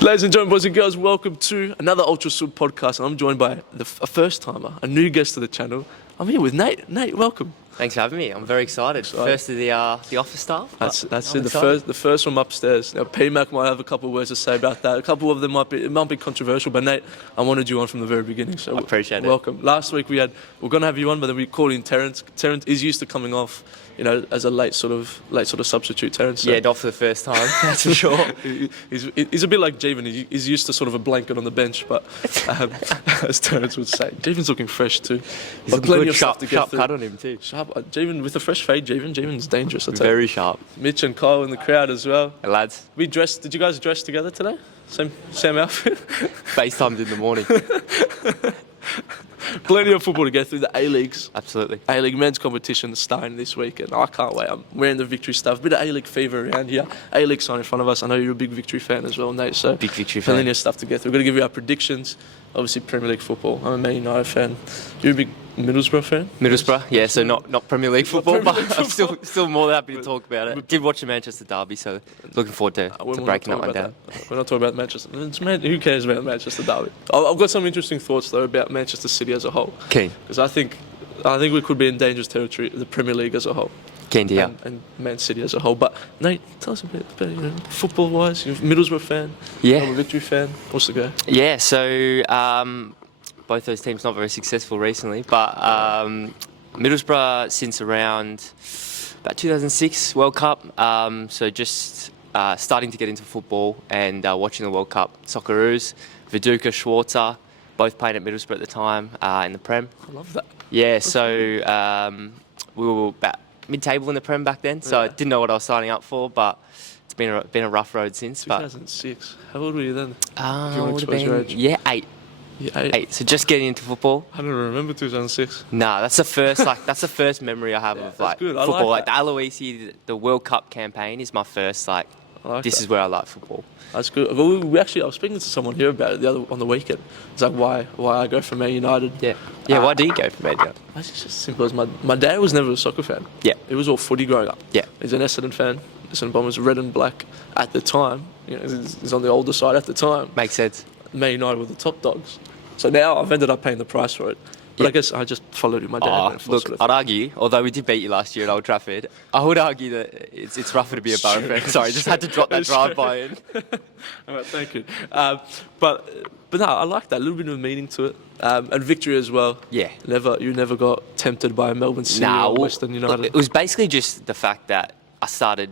Ladies and gentlemen, boys and girls, welcome to another Ultra Sud podcast. And I'm joined by a first-timer, a new guest to the channel. I'm here with Nate. Nate, welcome. Thanks for having me. I'm very excited. First of the office staff. That's it. The first from upstairs. Now, P-Mac might have a couple of words to say about that. A couple of them might be controversial, but Nate, I wanted you on from the very beginning. So I appreciate it. Welcome. Last week we're going to have you on, but then we called in Terence. Terence is used to coming off, as a late sort of substitute. Terence. So. Yeah, not for the first time. That's for sure. He's a bit like Jeevan. He's used to sort of a blanket on the bench, but as Terence would say, Jeevan's looking fresh too. He's got plenty of sharp cut on him too. Sharp. Jeevan with a fresh fade. Jeevan's dangerous. Very sharp. Mitch and Kyle in the crowd as well. Hey, lads. Did you guys dress together today? Same outfit. FaceTimed in the morning. Plenty of football to get through. The A-Leagues. Absolutely. A-League men's competition starting this week, and I can't wait. I'm wearing the Victory stuff. Bit of A-League fever around here. A-League sign in front of us. I know you're a big Victory fan as well, Nate. So big Victory fan. Plenty of stuff to get through. We're going to give you our predictions. Obviously, Premier League football. I'm a Man United fan. You're a big Middlesbrough fan? Middlesbrough, yeah. So not Premier League football, but I'm still more than happy to talk about it. Did watch the Manchester derby, so looking forward to breaking that one down. We're not talking about Manchester. Who cares about Manchester derby? I've got some interesting thoughts though about Manchester City as a whole. Keen. Because I think we could be in dangerous territory, the Premier League as a whole. Keen to hear. And Man City as a whole. But Nate, tell us a bit about football-wise. You're a Middlesbrough fan. Yeah. I'm a Victory fan. What's the go? Yeah. So both those teams not very successful recently, but Middlesbrough since around about 2006 World Cup. So just starting to get into football and watching the World Cup. Socceroos, Viduka, Schwarzer, both playing at Middlesbrough at the time in the Prem. I love that. Yeah. So we were about mid-table in the Prem back then, so I didn't know what I was signing up for, but it's been a rough road since. 2006. How old were you then? Yeah, 8. Yeah, 8. So just getting into football. I don't remember 2006. Nah, that's the first memory I have of football. Like the Aloisi, the World Cup campaign is my first this is where I like football. That's good. Well, I was speaking to someone here about it on the weekend. It's like why I go for Man United. Yeah. Why do you go for Man United? It's just as simple as my dad was never a soccer fan. Yeah. It was all footy growing up. Yeah. He's an Essendon fan. Essendon Bombers, red and black at the time. He's on the older side at the time. Makes sense. Man United were the top dogs. So now I've ended up paying the price for it. But I guess I just followed my dad. Look, I'd argue, although we did beat you last year at Old Trafford, I would argue that it's rougher to be a Borough fan. Sorry, just had to drop that drive-by in. All right, thank you. But no, I like that. A little bit of meaning to it. And Victory as well. Yeah. You never got tempted by Melbourne City or Western United? It was basically just the fact that I started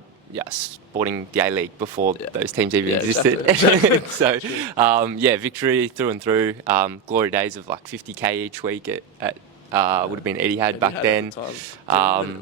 supporting the A-League before those teams even existed. Exactly. So, Victory through and through. Glory days of 50k each week at would have been Etihad back then.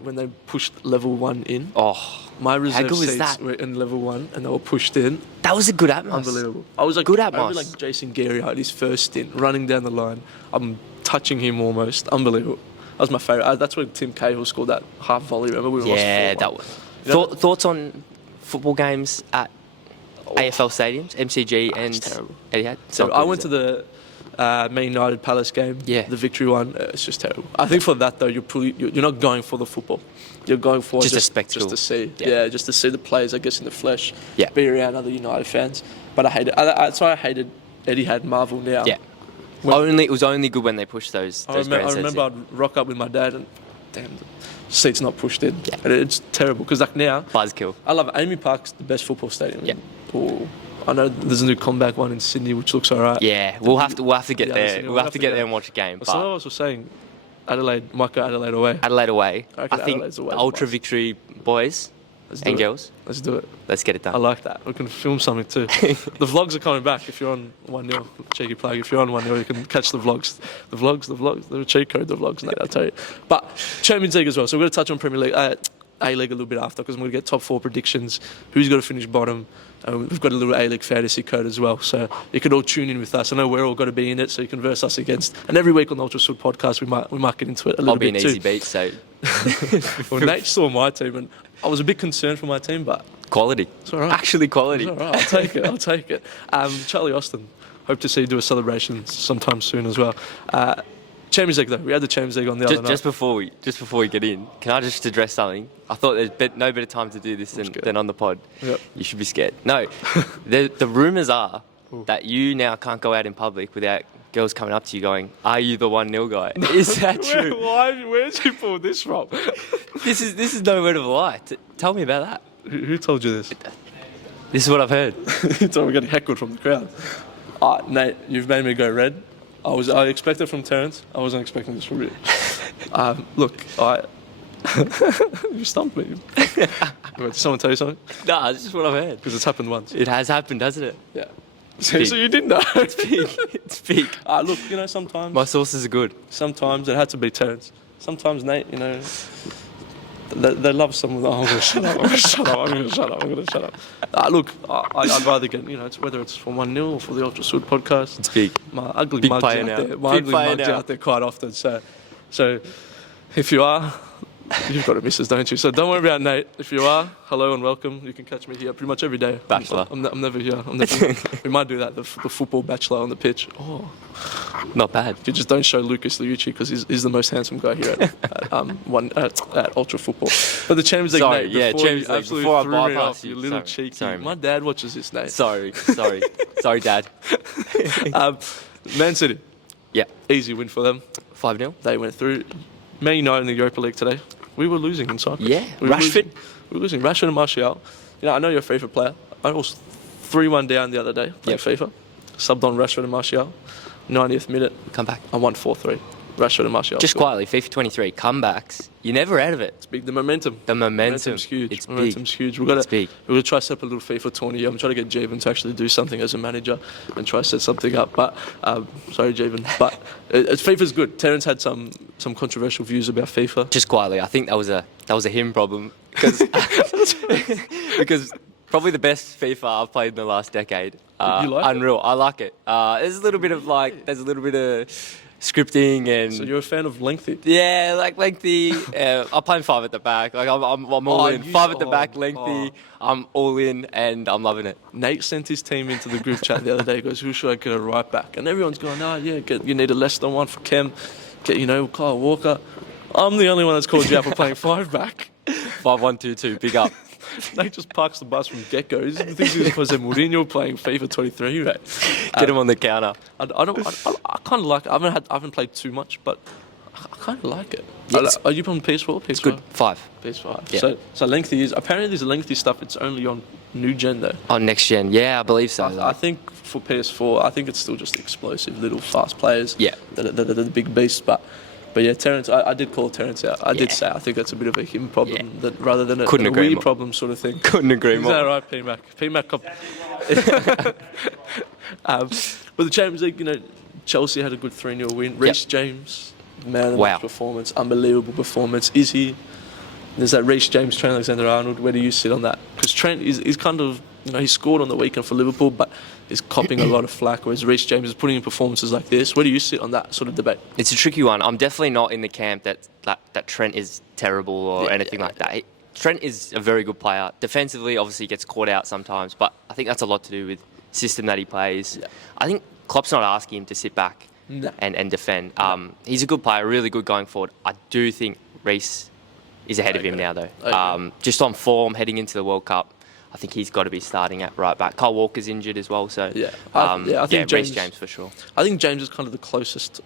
When they pushed level 1 in. Oh, my reserve how good was seats that? were in level 1 and they were pushed in. That was a good atmosphere. Unbelievable. I was good I atmosphere. remember Jason Gary at his first stint, running down the line. I'm touching him almost. Unbelievable. That was my favourite. That's when Tim Cahill scored that half volley. Remember we lost 4-1. That was. Thoughts on football games at AFL stadiums, MCG and Etihad? So I went to the Man United Palace game, the Victory one. It's just terrible. I think for that though, you're not going for the football. You're going for just a spectacle. Just to see, just to see the players, I guess, in the flesh. Yeah. Be around other United fans. But I hated it. That's why I hated Etihad Marvel now. Yeah. It was only good when they pushed those. I remember I'd rock up with my dad and damn. Seats not pushed in. Yeah. And it's terrible because now buzzkill. I love it. Amy Park's the best football stadium. Yeah. I know there's a new comeback one in Sydney which looks alright. Yeah, we'll have to get there. We'll have to get there and watch a game. Well, some of us were saying Adelaide might go Adelaide away. Adelaide away. I think Ultra Victory boys and girls. Let's do it. Let's get it done. I like that. We can film something too. The vlogs are coming back. If you're on 1-0, cheeky plug. If you're on 1-0, you can catch the vlogs. The vlogs. They're a cheat code, the vlogs, Nate, I'll tell you. But Champions League as well. So we're going to touch on Premier League, A-League a little bit after because we're going to get top 4 predictions. Who's going to finish bottom? We've got a little A-League fantasy code as well. So you can all tune in with us. I know we're all going to be in it, so you can verse us against. And every week on the Ultra Sud podcast, we might get into it a little bit too. I'll be an easy beat, so... Well, Nate saw my team, and I was a bit concerned for my team, but... Quality. It's all right. Actually quality. It's all right. I'll take it. Charlie Austin, hope to see you do a celebration sometime soon as well. Champions League though, we had the Champions League on the other night. Just before we get in, can I just address something? I thought there's no better time to do this than on the pod. Yep. You should be scared. No, the rumours are that you now can't go out in public without girls coming up to you going, "Are you the 1-0 guy?" Is that true? Where's he pulled this from? This is no word of a lie. Tell me about that. Who told you this? This is what I've heard. You told me getting heckled from the crowd. Nate, you've made me go red. I expected from Terence. I wasn't expecting this from you. Look, you stumped me. Did someone tell you something? Nah, this is what I've heard. Because it's happened once. It has happened, hasn't it? Yeah. So you didn't know. It's big. It's big. Look, sometimes... My sources are good. Sometimes it had to be Terence. Sometimes, Nate, they love someone. I'm going to shut up. I'm going to shut up. Look, I'd rather get, whether it's for 1-0 or for the Ultra Sud podcast. It's big. My ugly big mug's out now. there. My ugly mug's out there quite often. So if you are, you've got a missus, don't you? So don't worry about Nate. If you are, hello and welcome. You can catch me here pretty much every day. Bachelor. I'm never here. We might do that, the football bachelor on the pitch. Oh, not bad. You just don't show Lucas Liucci because he's the most handsome guy here at Ultra Football. But the Champions League, sorry, Nate, Champions League. Before I bypass you little cheeky. Sorry, my dad watches this, Nate. Sorry, Dad. Man City. Yeah. Easy win for them. 5-0. They went through. Man United in the Europa League today. We were losing in Cyprus. Yeah. We were Rashford. losing. Rashford and Martial. I know you're a FIFA player. I was 3-1 down the other day playing FIFA. Subbed on Rashford and Martial. 90th minute. Come back. I won 4-3. Rashford and Martial. Just quietly, FIFA 23, comebacks. You're never out of it. It's big. The momentum. Momentum's huge. It's Momentum's big. huge. We're going to try to set up a little FIFA tourney. I'm trying to get Javen to actually do something as a manager and try to set something up. But sorry, Javen. But FIFA's good. Terence had some controversial views about FIFA. Just quietly, I think that was a him problem because probably the best FIFA I've played in the last decade. You like unreal. I like it. There's a little bit of scripting and. So you're a fan of lengthy? Yeah, like lengthy. I'm playing 5 at the back. Like I'm all in. 5 at the back, lengthy. I'm all in, and I'm loving it. Nate sent his team into the group chat the other day. He goes, "Who should I get a right back?" And everyone's going, you need a less than one for Kem. Get Kyle Walker. I'm the only one that's called you out for playing 5 back. 5-1-2-2. Big up. Nate just parks the bus from get-go. He thinks he's Jose Mourinho playing FIFA 23, right? Get him on the counter. I kind of like it. I haven't played too much, but I kind of like it. Yes. Are you on PS4? PS5? It's good. 5. PS5. Yeah. So lengthy is apparently there's lengthy stuff. It's only on new gen though. On next gen, yeah, I believe so. I think for PS4, I think it's still just explosive little fast players. Yeah. That are the big beasts, but yeah, Terence, I did call Terence out. I did say I think that's a bit of a him problem that rather than a we problem sort of thing. Couldn't agree more. Is that right, PMAC? But the Champions League, Chelsea had a good 3-0 win. Reece James, man of the match performance, unbelievable performance. Is he? There's that Reece James, Trent AlexanderArnold. Where do you sit on that? Because Trent is kind of, he scored on the weekend for Liverpool, but is copping a lot of flack, whereas Reece James is putting in performances like this. Where do you sit on that sort of debate? It's a tricky one. I'm definitely not in the camp that Trent is terrible or anything like that. Trent is a very good player. Defensively, obviously, he gets caught out sometimes, but I think that's a lot to do with the system that he plays. Yeah. I think Klopp's not asking him to sit back and defend. He's a good player, really good going forward. I do think Reece is ahead of him now, though. Just on form, heading into the World Cup, I think he's got to be starting at right back. Kyle Walker's injured as well, so I think Reece James for sure. I think James is kind of the closest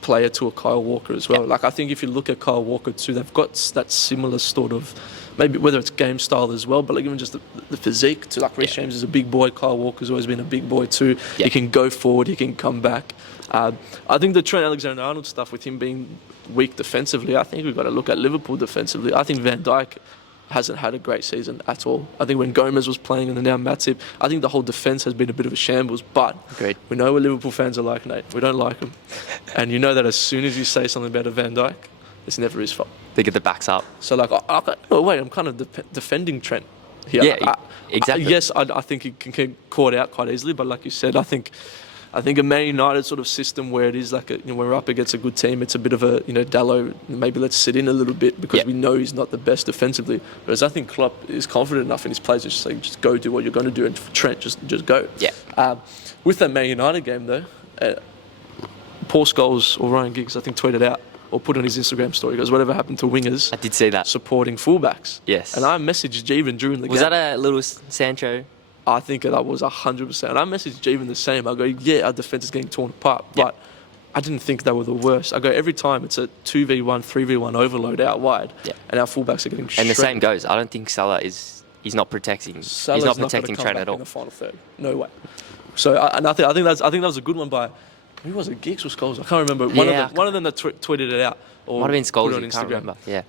player to a Kyle Walker as well. Like I think if you look at Kyle Walker too, they've got that similar sort of maybe whether it's game style as well, but like even just the physique. To like Reece James is a big boy. Kyle Walker's always been a big boy too. Yeah. He can go forward. He can come back. I think the Trent AlexanderArnold stuff with him being weak defensively. I think we've got to look at Liverpool defensively. I think Van Dijk hasn't had a great season at all. I think when Gomez was playing and then now Matip, I think the whole defence has been a bit of a shambles. But we know what Liverpool fans are like, Nate. We don't like them. And you know that as soon as you say something about a Van Dijk, it's never his fault. They get the backs up. So like, I'm kind of defending Trent here. Yeah, exactly. Yes, I think he can get caught out quite easily. But like you said, I think a Man United sort of system where it is like when we're up against a good team, it's a bit of a Dallo. Maybe let's sit in a little bit because we know he's not the best defensively. Whereas I think Klopp is confident enough in his players to just say, just go do what you're going to do, and for Trent, just go. Yeah. With that Man United game though, Paul Scholes or Ryan Giggs I think tweeted out or put on his Instagram story, goes, whatever happened to wingers? I did see that. Supporting fullbacks. Yes. And I messaged Jeevan during the game. Was that a little Sancho I think that was 100%. And I messaged Jeevan the same. I go, yeah, our defence is getting torn apart, but I didn't think they were the worst. I go, every time it's a 2v1, 3v1 overload out wide, and our fullbacks are getting shredded. And the same goes. I don't think Salah he's not protecting. Salah's he's not protecting come Trent back at all. in the final third. No way. So I think that was a good one by, who was it? Giggs or Scholes? I can't remember. One of them that tweeted it out. Or might have been Scholes. on I Instagram. can't remember. Yeah.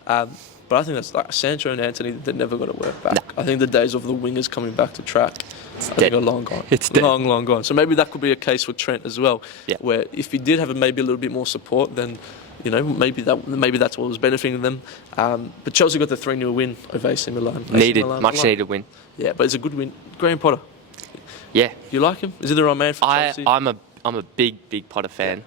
But I think that's like Sancho and Anthony. They're never going to work back. I think the days of the wingers coming back to track, I think are long gone. It's dead. Long gone. So maybe that could be a case with Trent as well. Yeah. Where if he did have maybe a little bit more support, then maybe that's what was benefiting them. But Chelsea got the 3-0 win over AC Milan. Much needed win. Yeah, but it's a good win. Graham Potter. Yeah. You like him? Is he the right man for Chelsea? I'm a big Potter fan.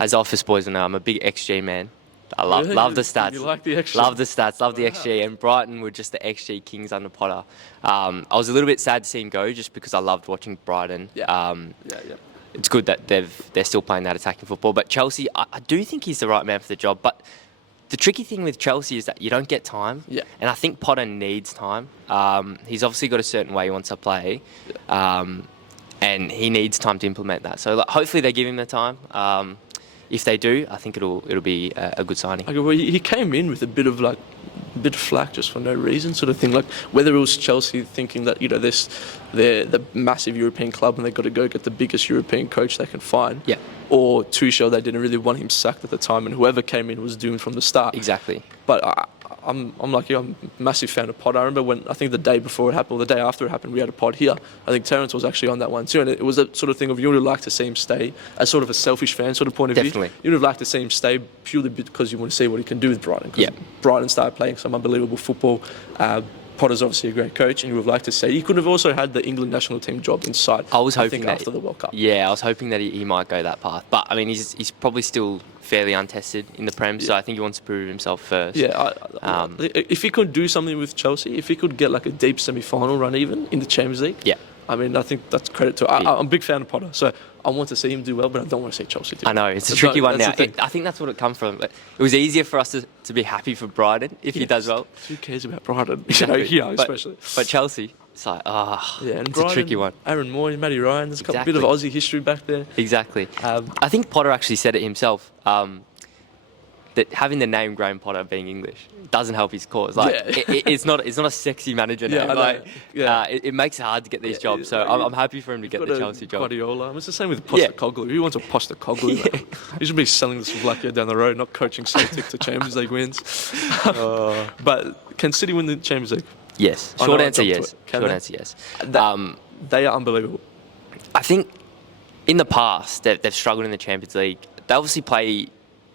As Office boys will know, I'm a big XG man. I love the stats. You like the XG? Love the stats. Love the XG. And Brighton were just the XG kings under Potter. I was a little bit sad to see him go, just because I loved watching Brighton. It's good that they're still playing that attacking football. But Chelsea, I do think he's the right man for the job. But the tricky thing with Chelsea is that you don't get time. Yeah. And I think Potter needs time. He's obviously got a certain way he wants to play. And he needs time to implement that. So hopefully they give him the time. If they do, I think it'll be a good signing. Okay, well, he came in with a bit of flack just for no reason, sort of thing. Like whether it was Chelsea thinking that they're the massive European club and they've got to go get the biggest European coach they can find. Yeah. Or Tuchel, they didn't really want him sacked at the time, and whoever came in was doomed from the start. Exactly. But I'm like you, I'm a massive fan of Pod. I remember when, I think the day before it happened, or the day after it happened, we had a pod here. I think Terence was actually on that one too, and it was a sort of thing of you would have liked to see him stay, as sort of a selfish fan sort of point of Definitely. view. You would have liked to see him stay purely because you want to see what he can do with Brighton. Because Brighton started playing some unbelievable football. Potter's obviously a great coach, and you would have liked to say he could have also had the England national team job inside. I was hoping that after the World Cup. Yeah, I was hoping that he might go that path. But I mean, he's probably still fairly untested in the Prem, so I think he wants to prove himself first. Yeah, if he could do something with Chelsea, if he could get like a deep semi-final run even in the Champions League, I mean, I think that's credit to. I'm a big fan of Potter, so I want to see him do well, but I don't want to see Chelsea do. I know it's a tricky one now. I think that's what it comes from. It was easier for us to be happy for Brighton if he does well. Who cares about Brighton? Exactly. Here especially. But Chelsea, it's like and it's Brighton, a tricky one. Aaron Moy, Matty Ryan. There's a bit of Aussie history back there. Exactly. I think Potter actually said it himself. That having the name Graham Potter being English doesn't help his cause. Like it's not a sexy manager name. It makes it hard to get these jobs. So I'm happy for him to get the Chelsea job. Guardiola. It's the same with Postecoglou. Who wants a Postecoglou? He should be selling this Slovakia down the road, not coaching Celtic to Champions League wins. But can City win the Champions League? Yes. Short answer yes. They are unbelievable. I think in the past they've struggled in the Champions League. They obviously play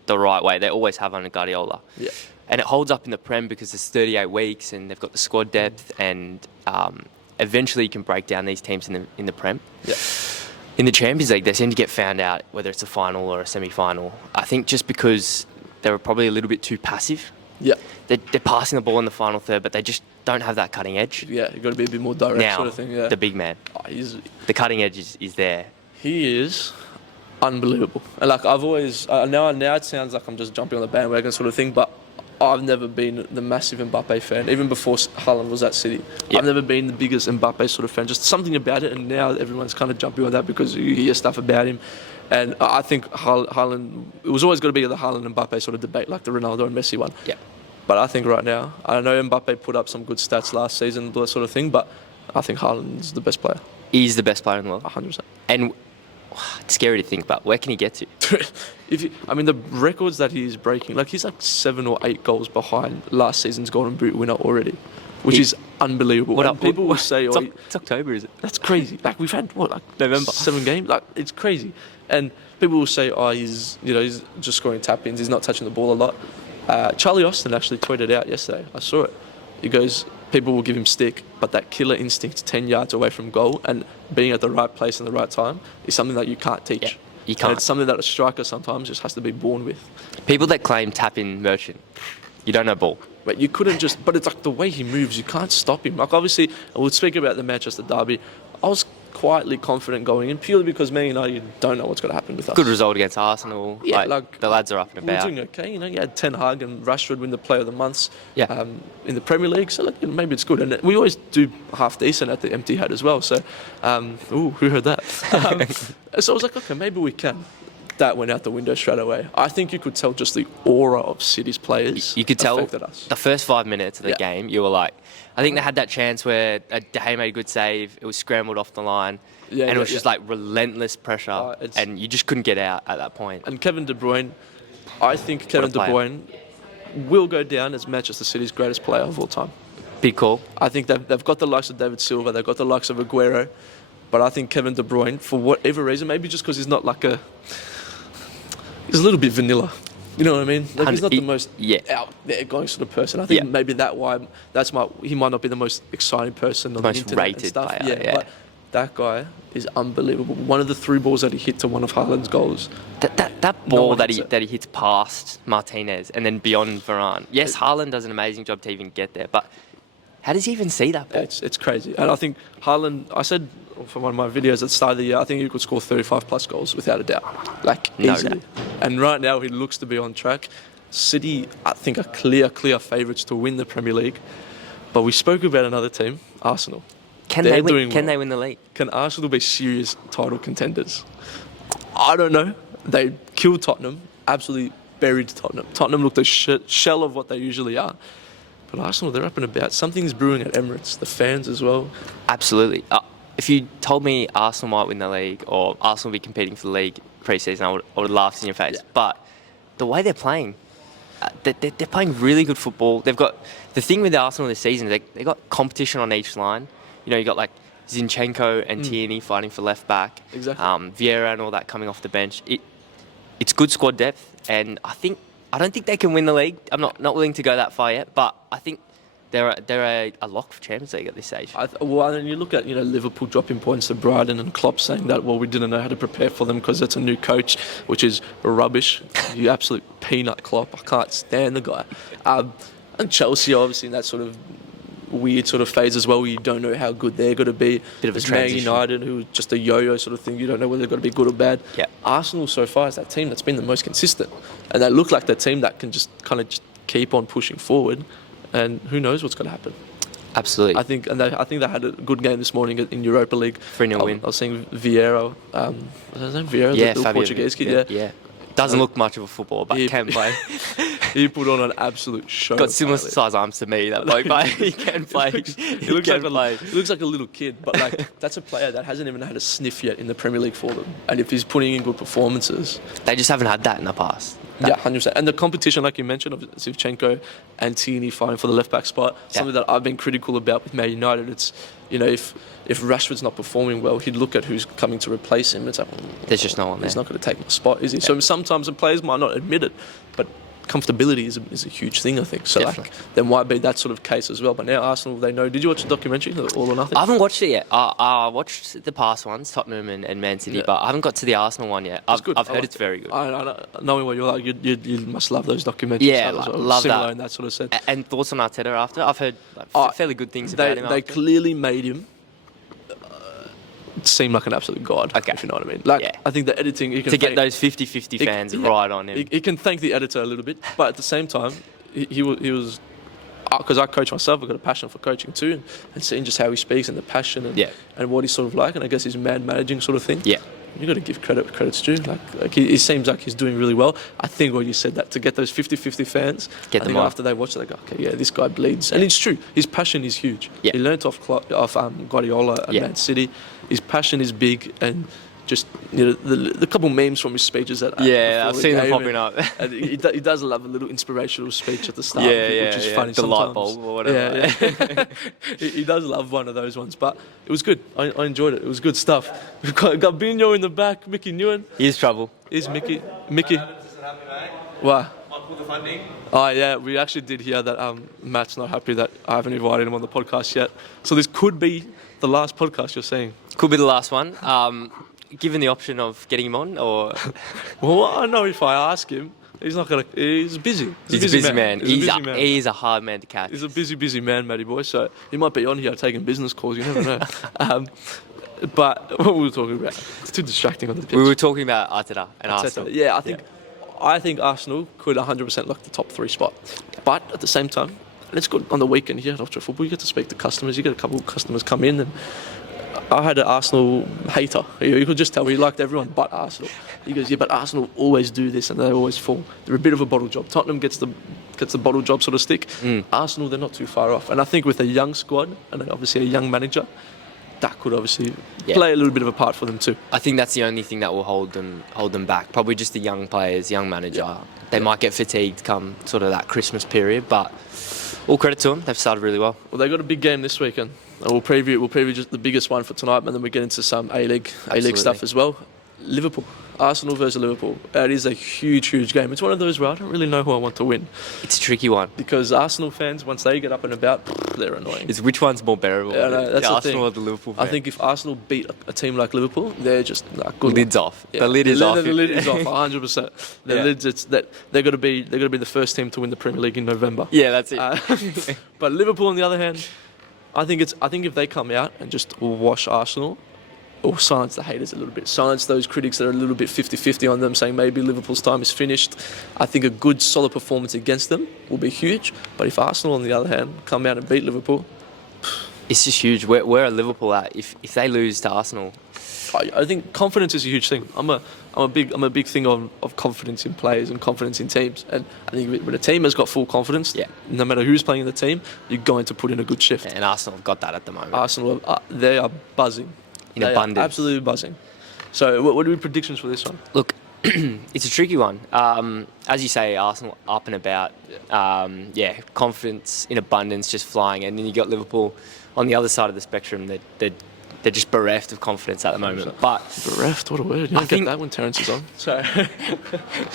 the right way. They always have under Guardiola. Yeah. And it holds up in the Prem because there's 38 weeks and they've got the squad depth, and eventually you can break down these teams in the Prem. Yeah. In the Champions League, they seem to get found out whether it's a final or a semi-final. I think just because they were probably a little bit too passive. Yeah. They're passing the ball in the final third, but they just don't have that cutting edge. Yeah, you've got to be a bit more direct now, sort of thing. Yeah. The big man. The cutting edge is there. He is unbelievable. And like I've always now it sounds like I'm just jumping on the bandwagon sort of thing, but I've never been the massive Mbappe fan. Even before Haaland was at City, I've never been the biggest Mbappe sort of fan. Just something about it, and now everyone's kind of jumping on that because you hear stuff about him. And I think Haaland, it was always going to be the Haaland and Mbappe sort of debate, like the Ronaldo and Messi one. Yeah. But I think right now, I know Mbappe put up some good stats last season, that sort of thing, but I think Haaland's the best player. He's the best player in the world. 100%. And it's scary to think about. Where can he get to? The records that he's breaking, like he's like 7 or 8 goals behind last season's Golden Boot winner already, which is unbelievable. People will say, it's October, is it? That's crazy. Like we've had November 7 games. Like it's crazy, and people will say, he's just scoring tap-ins. He's not touching the ball a lot. Charlie Austin actually tweeted out yesterday. I saw it. He goes, people will give him stick, but that killer instinct 10 yards away from goal and being at the right place in the right time is something that you can't teach. Yeah, you can't. And it's something that a striker sometimes just has to be born with. People that claim tap-in merchant, you don't know ball. But you couldn't but it's like the way he moves, you can't stop him. Like obviously, we'll speak about the Manchester derby. I was quietly confident going in, purely because Man United, you don't know what's going to happen with us. Good result against Arsenal. Yeah, like the lads are up and We're about. doing okay. You know, you had Ten Hag and Rashford win the Player of the Months Yeah. in the Premier League. So, look, maybe it's good. And we always do half decent at the empty head as well. So, who heard that? So I was like, okay, maybe we can. That went out the window straight away. I think you could tell just the aura of City's players. You could tell affected us. the first 5 minutes of the game, you were like, I think they had that chance where De Gea made a good save, it was scrambled off the line, and it was just like relentless pressure, and you just couldn't get out at that point. And Kevin De Bruyne, I think Kevin De Bruyne will go down as Manchester City's greatest player of all time. Big call. I think they've got the likes of David Silva, they've got the likes of Aguero, but I think Kevin De Bruyne, for whatever reason, maybe just because he's not like he's a little bit vanilla. You know what I mean? Like he's not the most out there going sort of person. I think maybe he might not be the most exciting person on the internet rated and stuff. player, But that guy is unbelievable. One of the through balls that he hit to one of Haaland's goals. That ball that he hits past Martinez and then beyond Varane. Yes, Haaland does an amazing job to even get there, but how does he even see that ball? It's crazy. And I think Haaland, I said for one of my videos at the start of the year, I think he could score 35 plus goals without a doubt. Like, easily. And right now he looks to be on track. City, I think, are clear favourites to win the Premier League. But we spoke about another team, Arsenal. Can they win the league? Can Arsenal be serious title contenders? I don't know. They killed Tottenham, absolutely buried Tottenham. Tottenham looked a shell of what they usually are. But Arsenal, they're up and about. Something's brewing at Emirates. The fans as well. Absolutely. If you told me Arsenal might win the league or Arsenal will be competing for the league pre-season, I would have laughed in your face. Yeah. But the way they're playing, they're playing really good football. They've got the thing with Arsenal this season. They got competition on each line. You know, you got like Zinchenko and Tierney fighting for left back. Exactly. Vieira and all that coming off the bench. It's good squad depth, and I don't think they can win the league. I'm not willing to go that far yet, but I think they're a lock for Champions League at this stage. Well, and you look at Liverpool dropping points to Brighton and Klopp saying that we didn't know how to prepare for them because it's a new coach, which is rubbish. You absolute peanut, Klopp. I can't stand the guy. And Chelsea obviously in that sort of weird sort of phase as well, where you don't know how good they're going to be. Bit of a transition. Man United, who just a yo-yo sort of thing. You don't know whether they're going to be good or bad. Yeah. Arsenal so far is that team that's been the most consistent, and they look like that team that can just kind of keep on pushing forward. And who knows what's going to happen? Absolutely. I think they had a good game this morning in Europa League. 3-0 win. I was seeing Vieira. What's his name? Vieira, yeah, the Portuguese kid. Yeah. Doesn't look much of a footballer, but can play. He put on an absolute show. Got similar size arms to me, that bloke, but he can play. He looks like a little kid, but like that's a player that hasn't even had a sniff yet in the Premier League for them. And if he's putting in good performances, they just haven't had that in the past. Yeah, 100%. And the competition, like you mentioned, of Zinchenko and Tierney fighting for the left back spot, something that I've been critical about with Man United. It's, if Rashford's not performing well, he'd look at who's coming to replace him. It's like, there's just no one there. He's not going to take my spot, is he? Yeah. So sometimes the players might not admit it, but comfortability is a huge thing, I think. So there might be that sort of case as well. But now Arsenal, they know. Did you watch the documentary, All or Nothing? I haven't watched it yet. I watched the past ones, Tottenham and Man City, but I haven't got to the Arsenal one yet. I've heard it's very good. Knowing what you're like, you must love those documentaries. Yeah, love that. In that sort of sense. And thoughts on Arteta after? I've heard fairly good things about him. They clearly made him seem like an absolute god, if you know what I mean. I think the editing... You can get those 50-50 fans right on him. He can thank the editor a little bit, but at the same time, he was... Because I coach myself, I've got a passion for coaching too, and seeing just how he speaks and the passion and what he's sort of like, and I guess his man managing sort of thing. Yeah. You got to give credit's due. Like he seems like he's doing really well. I think what you said, that to get those 50-50 fans, after they watch it, they go, okay, yeah, this guy bleeds. And it's true. His passion is huge. Yeah. He learnt off Guardiola at Man City. His passion is big, and just the couple memes from his speeches that I've seen them popping up. And he does love a little inspirational speech at the start, which is funny. The light bulb or whatever. Yeah. he does love one of those ones, but it was good. I enjoyed it. It was good stuff. We've got Gabinho in the back, Mickey Nguyen. He's trouble. Here's Mickey. Why? Oh yeah, we actually did hear that Matt's not happy that I haven't invited him on the podcast yet. So this could be the last podcast you're seeing. Could be the last one. Given the option of getting him on, or well, I know if I ask him, he's not gonna. He's busy. He's a busy man. He's a hard man to catch. He's a busy man, Matty boy. So he might be on here taking business calls. You never know. But what were we talking about? It's too distracting on the pitch. We were talking about Arteta and Arsenal. Yeah, I think Arsenal could 100% lock the top 3 spot. But at the same time, and it's good on the weekend here at Ultra Football, you get to speak to customers, you get a couple of customers come in, and I had an Arsenal hater. You could just tell he liked everyone but Arsenal. He goes, yeah, but Arsenal always do this and they always fall. They're a bit of a bottle job. Tottenham gets the bottle job sort of stick. Arsenal, they're not too far off. And I think with a young squad and obviously a young manager, that could obviously play a little bit of a part for them too. I think that's the only thing that will hold them back. Probably just the young players, young manager. They might get fatigued come sort of that Christmas period, but all credit to them. They've started really well. Well, they got a big game this weekend. And we'll preview just the biggest one for tonight, and then we get into some A-League stuff as well. Liverpool, Arsenal versus Liverpool. It is a huge game. It's one of those where I don't really know who I want to win. It's a tricky one Because Arsenal fans, once they get up and about, they're annoying. It's which one's more bearable? Yeah, no, that's the the Arsenal thing. or the Liverpool fan? I think if Arsenal beat a team like Liverpool, they're just good. Lid's off. Yeah. The lid is off. The lid is off 100%. They're going to be the first team to win the Premier League in November. Yeah, that's it. But Liverpool, on the other hand, I think if they come out and just wash Arsenal, or silence the haters a little bit, silence those critics that are a little bit 50-50 on them, saying maybe Liverpool's time is finished, I think a good solid performance against them will be huge. But if Arsenal, on the other hand, come out and beat Liverpool, it's just huge. Where are Liverpool at if they lose to Arsenal? I think confidence is a huge thing. I'm a big thing of confidence in players and confidence in teams. And I think when a team has got full confidence, no matter who's playing in the team, you're going to put in a good shift. And Arsenal have got that at the moment. Arsenal, they are buzzing. In abundance. Are absolutely buzzing. So what are your predictions for this one? Look, it's a tricky one. As you say, Arsenal up and about. Confidence in abundance, just flying. And then you got Liverpool on the other side of the spectrum. They're just bereft of confidence at the moment. But bereft, what a word. You don't get that when Terence is on. So I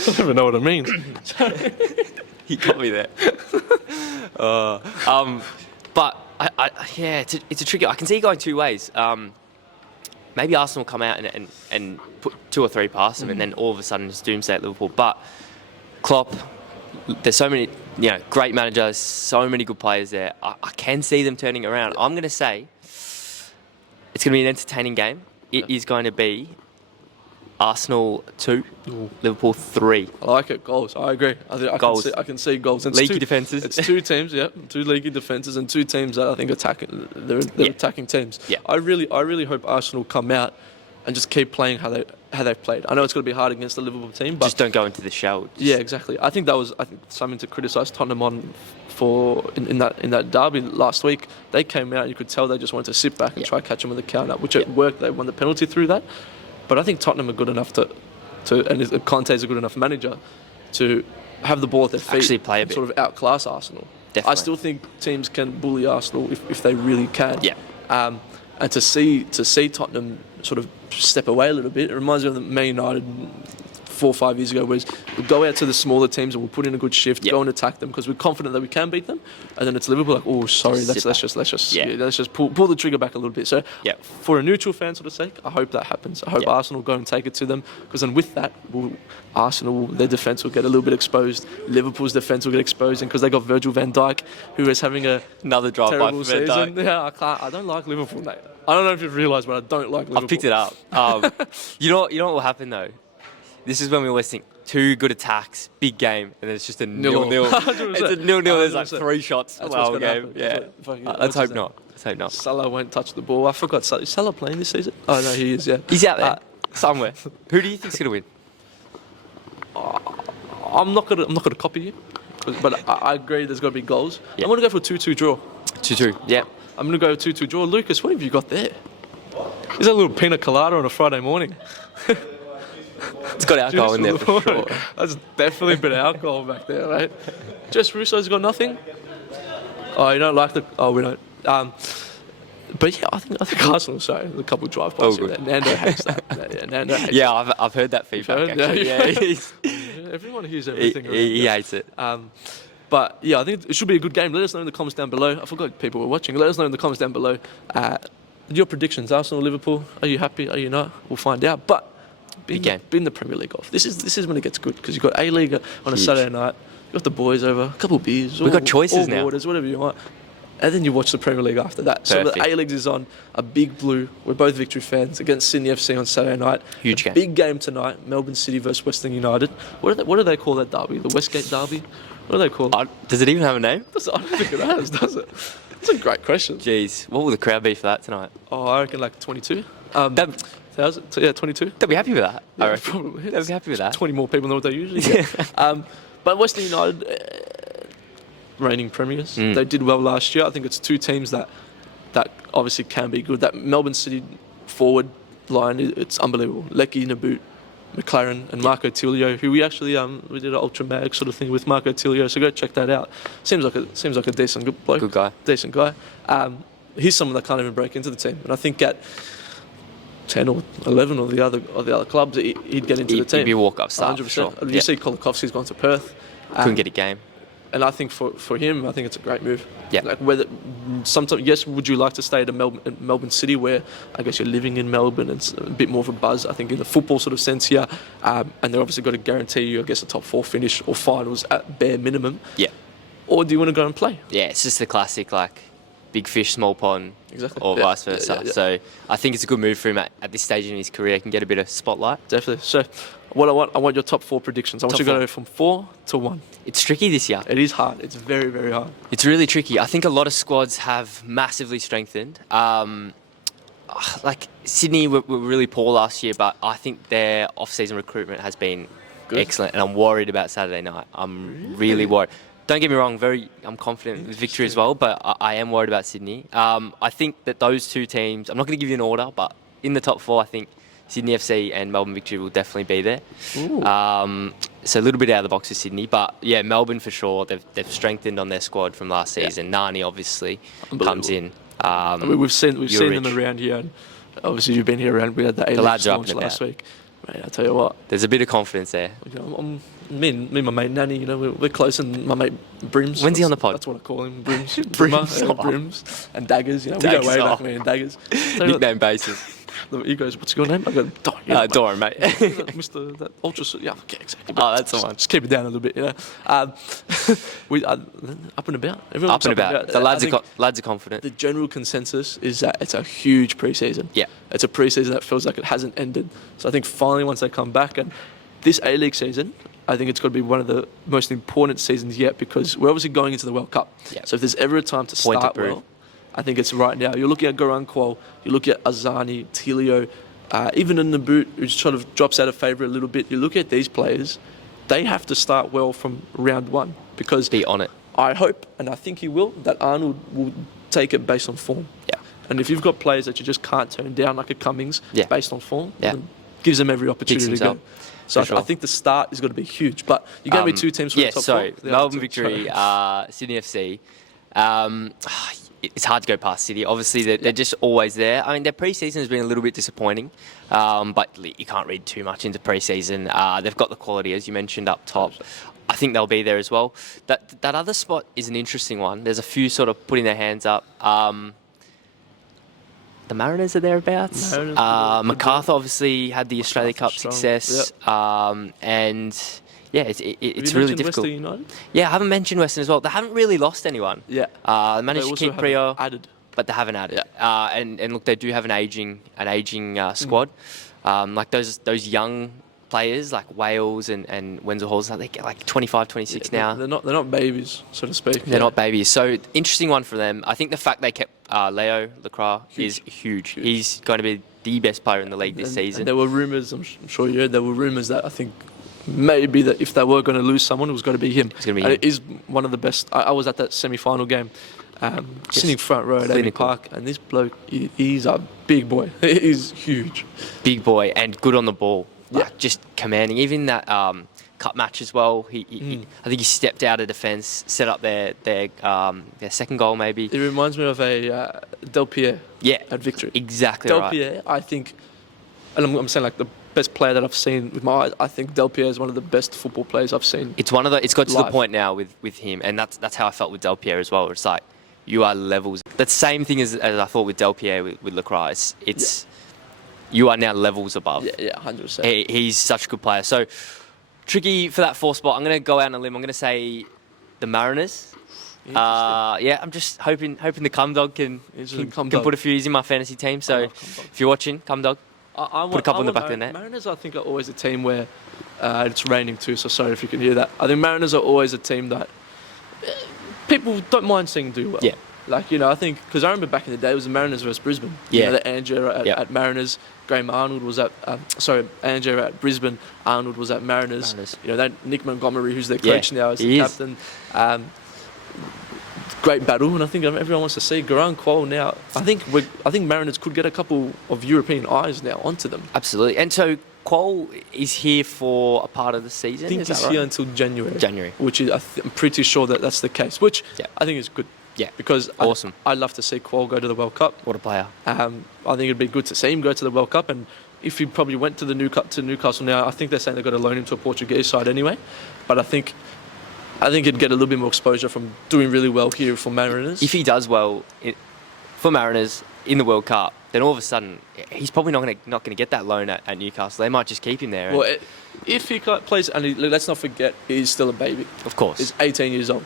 don't even know what it means. He got me there. But it's a tricky. I can see it going two ways. Maybe Arsenal come out and put 2 or 3 past them, and then all of a sudden it's doomsday at Liverpool. But Klopp, there's so many, great managers, so many good players there. I can see them turning around. I'm going to say it's going to be an entertaining game. It is going to be Arsenal 2, Liverpool 3. I like it. Goals. I agree. Goals. I can see goals. Leaky defences. It's 2 teams, 2 leaky defences, and 2 teams that I think attacking. They're attacking teams. Yeah. I really hope Arsenal come out and just keep playing how they've played. I know it's going to be hard against the Liverpool team, but just don't go into the shell. Yeah, exactly. I think something to criticise Tottenham on in that derby last week. They came out, you could tell they just wanted to sit back and try to catch them with the counter, which it worked. They won the penalty through that. But I think Tottenham are good enough and Conte's a good enough manager to have the ball at their feet, actually play a bit, sort of outclass Arsenal. Definitely. I still think teams can bully Arsenal if they really can. Yeah. And to see Tottenham sort of step away a little bit, it reminds me of the Man United 4 or 5 years ago, where we'll go out to the smaller teams and we'll put in a good shift, go and attack them because we're confident that we can beat them, and then it's Liverpool like, oh sorry, let's just pull the trigger back a little bit. So for a neutral fan sort of sake, I hope that happens. I hope Arsenal go and take it to them, because then with that, Arsenal, their defence will get a little bit exposed. Liverpool's defence will get exposed, and because they got Virgil van Dijk, who is having another drive-by season. Van Dijk. Yeah, I don't like Liverpool, mate. I don't know if you've realised, but I don't like Liverpool. I've picked it up. You know what will happen though? This is when we always think 2 good attacks, big game, and then it's just a 0-0. It's a 0-0. There's like 3 shots. That's whole game. Let's hope not. Salah won't touch the ball. I forgot. Is Salah playing this season? Oh no, he is. Yeah, he's out there somewhere. Who do you think's gonna win? I'm not gonna copy you, but I agree. There's got to be goals. I'm gonna go for a 2-2 draw. 2-2. Yeah. I'm gonna go 2-2 draw. Lucas, what have you got there? Is that a little pina colada on a Friday morning? It's got alcohol in there for sure. That's definitely been alcohol back there, right? Jess Russo's got nothing. Oh, you don't like the? Oh, we don't. But yeah, I think Arsenal. Sorry, a couple of drive bys there. Nando hates that. Nando hates that. I've heard that feedback. Actually. Everyone hears everything. He hates it. But yeah, I think it should be a good game. Let us know in the comments down below. I forgot people were watching. Let us know in the comments down below. Your predictions: Arsenal, Liverpool. Are you happy? Are you not? We'll find out. But bin the Premier League off. This is when it gets good, because you've got A-League on a Saturday night. You've got the boys over, a couple of beers. We've got choices now. Waters, whatever you want. and then you watch the Premier League after that. So the Perfect. A-League is on a big blue. We're both Victory fans against Sydney FC on Saturday night. Huge a game. Big game tonight. Melbourne City versus Western United. What do they call that derby? The Westgate derby? What do they call it? Does it even have a name? I don't think it has, does it? It's a great question. Jeez, what will the crowd be for that tonight? Oh, I reckon like 22. They'll 22. be happy with that. I Yeah, reckon. probably. They'll be happy with that. 20 more people than what they usually get. But Western United, reigning premiers, they did well last year. I think it's two teams that obviously can be good. That Melbourne City forward line, it's unbelievable. Lecky, Naboot, McLaren, and Marco Tilio, who we actually we did an Ultra Mag sort of thing with Marco Tilio. So go check that out. Seems like a decent good bloke. Good guy. Decent guy. He's someone that can't even break into the team, and I think at 10 or 11 or the other clubs, he'd get into the team. He'd be a walk-up start, 100%. for sure. You see Kolakowski's gone to Perth. Couldn't get a game. And I think for him, I think it's a great move. Yeah. Like whether sometimes, yes, would you like to stay at Melbourne City, where I guess you're living in Melbourne, and it's a bit more of a buzz. I think in the football sort of sense here, and they're obviously got to guarantee you, I guess, a top 4 finish or finals at bare minimum. Yeah. Or do you want to go and play? Yeah, it's just the classic, like, big fish, small pond, Exactly. or Yeah, vice versa. yeah. So I think it's a good move for him at this stage in his career. He can get a bit of spotlight. Definitely. So what I want your top 4 predictions. I want Top you to four. go from 4 to 1. It's tricky this year. It is hard. It's very, very hard. It's really tricky. I think a lot of squads have massively strengthened. Like Sydney were really poor last year, but I think their off-season recruitment has been Good. excellent, and I'm worried about Saturday night. I'm really worried. Don't get me wrong, I'm confident with victory as well, but I am worried about Sydney. I think that those two teams, I'm not going to give you an order, but in the top 4, I think Sydney FC and Melbourne Victory will definitely be there. So a little bit out of the box with Sydney, but yeah, Melbourne for sure. They've strengthened on their squad from last season. Nani obviously comes in. I mean, we've seen them Rich. around here, and obviously you've been here around. We had the A-League lads are up launch and last about. week. Mate, I tell you what, There's a bit of confidence there. you know, me and my mate Nanny, you know, we're close, and my mate Brims. When's he on the pod? That's what I call him, Brims. Brims. Brims and Daggers. You know, Daggers, we go way back, oh. man. Daggers. Tell you what, Nickname basis. he goes, "What's your name?" I go, Doran, mate. Mr. That Ultra Sud. Yeah, okay, exactly. Oh, that's the one. Just keep it down a little bit, you know. We up and about. Everyone's Up and about. The I think lads are confident. the general consensus is that it's a huge preseason. Yeah. It's a preseason that feels like it hasn't ended. So I think finally once they come back, and this A-League season, I think it's got to be one of the most important seasons yet, because we're obviously going into the World Cup. Yeah. So if there's ever a time to Point to start prove. well, I think it's right now. You're looking at Garanquo, you look at Azani, Tilio, even in Naboot, who sort of drops out of favour a little bit. You look at these players, they have to start well from round 1, because Be on it. I hope, and I think he will, that Arnold will take it based on form. Yeah. And if you've got players that you just can't turn down, like a Cummings, Yeah. based on form, Yeah. then gives them every opportunity to Picks go. himself, So for sure. I think the start is going to be huge. But you're going to be 2 teams from Yeah, the top so 4. The other Melbourne two- Victory, sorry. Sydney FC. It's hard to go past City. Obviously, they're just always there. I mean, their pre-season has been a little bit disappointing, but you can't read too much into pre-season. They've got the quality, as you mentioned, up top. I think they'll be there as well. That other spot is an interesting one. There's a few sort of putting their hands up. The Mariners are thereabouts. Mariners, MacArthur obviously had the Australia Cup strong, success, and yeah, it's Have you really mentioned difficult. Western United? Yeah, I haven't mentioned Western as well. They haven't really lost anyone. Yeah. They They managed to also keep haven't Prio, added. but they haven't added. And look, they do have an aging squad. Like those young players like Wales and Wenzel Halls, they get like 25, 26 now. They're not babies, so to speak. They're not babies. So interesting one for them. I think the fact they kept Leo Lacroix is huge. He's going to be the best player in the league this season. And there were rumours, I'm sure you heard, there were rumours that I think maybe that if they were going to lose someone, it was going to be him. It's going to be And him. it is one of the best. I was at that semi-final game, sitting front row at Amy Clinical. Park, and this bloke, he's a big boy. He's huge. Big boy and good on the ball. Like, Yeah. just commanding. Even that cup match as well. I think he stepped out of defence, set up their second goal maybe. It reminds me of a Del Pierre Yeah, at Victory. exactly Del right. Pierre, I think, and I'm saying like the best player that I've seen with my eyes. I think Del Pierre is one of the best football players I've seen. It's one of the. It's got to the Live. point now with him, and that's how I felt with Del Pierre as well. It's like you are levels. That same thing as I thought with Del Pierre with Lacroix. It's you are now levels above. Yeah, 100%. He's such a good player. So tricky for that 4th spot. I'm going to go out on a limb. I'm going to say the Mariners. Yeah, I'm just hoping the Cum Dog can put a few in my fantasy team. So if you're watching, Cum Dog, put a couple in the back of the net. Mariners, I think, are always a team where it's raining too, so sorry if you can hear that. I think Mariners are always a team that people don't mind seeing do well. Yeah. Like, I think, because I remember back in the day, it was the Mariners versus Brisbane. Yeah. The Ange era at Mariners. Graham Arnold was at, Ange era at Brisbane. Arnold was at Mariners. That Nick Montgomery, who's their coach now, is the captain. Great battle, and I think everyone wants to see Garang Qual now. I think Mariners could get a couple of European eyes now onto them. Absolutely. And so Qual is here for a part of the season. I think he's here until January. Which is, I'm pretty sure that's the case. Which I think is good. Yeah. Because awesome. I'd love to see Qual go to the World Cup. What a player. I think it'd be good to see him go to the World Cup, and if he probably went to Newcastle now, I think they're saying they've got to loan him to a Portuguese side anyway. But I think he'd get a little bit more exposure from doing really well here for Mariners. If he does well for Mariners in the World Cup, then all of a sudden he's probably not going to get that loan at Newcastle. They might just keep him there. Well, if he plays, and let's not forget, he's still a baby. Of course. He's 18 years old.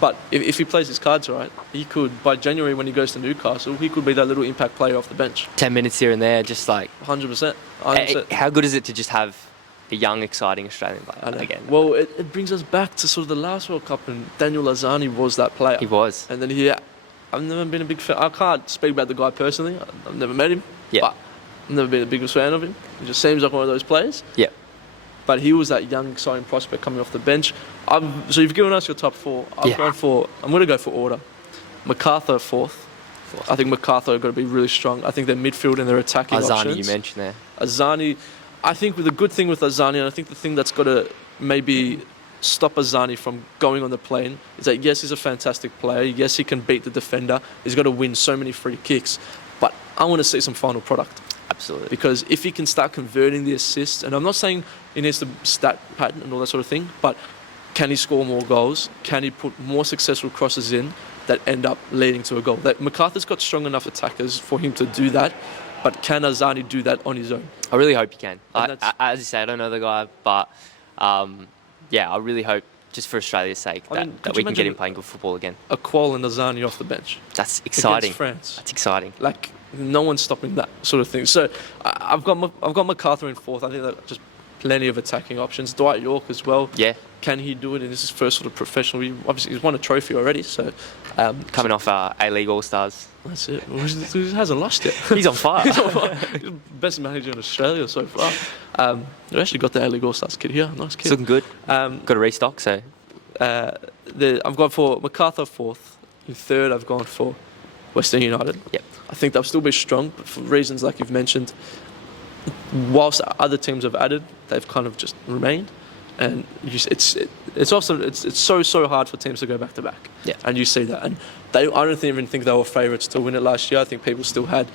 But if he plays his cards right, he could, by January when he goes to Newcastle, he could be that little impact player off the bench. 10 minutes here and there, just like... 100%. How good is it to just have a young, exciting Australian player again? Well, it brings us back to sort of the last World Cup, and Daniel Lazzani was that player. He was. And then I've never been a big fan. I can't speak about the guy personally. I've never met him. Yeah. But I've never been a biggest fan of him. He just seems like one of those players. Yeah. But he was that young, exciting prospect coming off the bench. So you've given us your top four. I'm going to go for order. MacArthur fourth. I think MacArthur have got to be really strong. I think their midfield and their attacking options. Azani, you mentioned there. Azani, I think the good thing with Azani, and I think the thing that's got to maybe stop Azani from going on the plane is that, yes, he's a fantastic player. Yes, he can beat the defender. He's got to win so many free kicks. But I want to see some final product. Absolutely. Because if he can start converting the assists, and I'm not saying he needs the stat pattern and all that sort of thing, but can he score more goals? Can he put more successful crosses in that end up leading to a goal? That MacArthur's got strong enough attackers for him to do that, but can Azani do that on his own? I really hope he can. As you say, I don't know the guy, but I really hope, just for Australia's sake, that we can get him playing good football again. A Qual and Azani off the bench. That's exciting. Against France. That's exciting. Like, no one's stopping that sort of thing. So I've got MacArthur in fourth. I think that just plenty of attacking options. Dwight York as well. Yeah. Can he do it in his first sort of professional? Obviously, he's won a trophy already. So coming off A-League All-Stars. That's it. He hasn't lost yet. He's on fire. He's the best manager in Australia so far. We actually got the A-League All-Stars kid here. Nice kid. It's looking good. Got a restock, so. I've gone for MacArthur fourth. In third, I've gone for Western United. Yep. I think they'll still be strong, but for reasons like you've mentioned, whilst other teams have added, they've kind of just remained. And it's also so hard for teams to go back to back. Yeah. And you see that. And I don't even think they were favourites to win it last year. I think people still had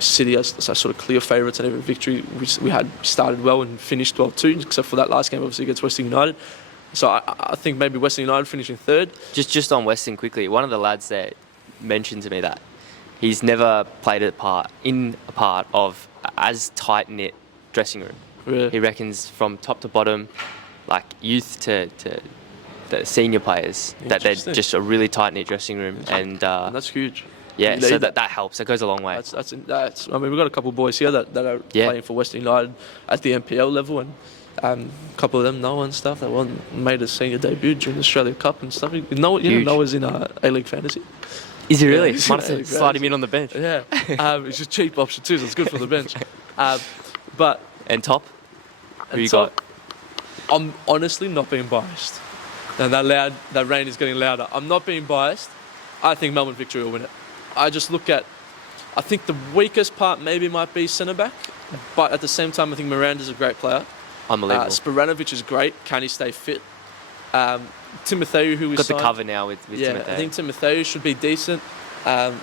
City as sort of clear favourites, and every victory we had started well and finished well too, except for that last game obviously against Western United. So I think maybe Western United finishing third. Just on Western quickly, one of the lads there mentioned to me that he's never played a part of as tight-knit dressing room. Really? He reckons from top to bottom, like youth to the senior players, that they're just a really tight-knit dressing room. And that's huge. Yeah, so that helps. That goes a long way. That's. I mean, we've got a couple of boys here that are playing for Western United at the NPL level, and a couple of them, Noah and stuff, that made a senior debut during the Australia Cup and stuff. Noah's in A-League Fantasy. Is he really? Yeah, Might have to slide him in on the bench. Yeah, it's a cheap option too, so it's good for the bench. And top? Who you got? I'm honestly not being biased. And that rain is getting louder. I'm not being biased. I think Melbourne Victory will win it. I think the weakest part maybe might be centre-back, but at the same time, I think Miranda's a great player. Unbelievable. Sporanovic is great. Can he stay fit? Timotheu, who is got the cover now with Timotheu. I think Timotheu should be decent.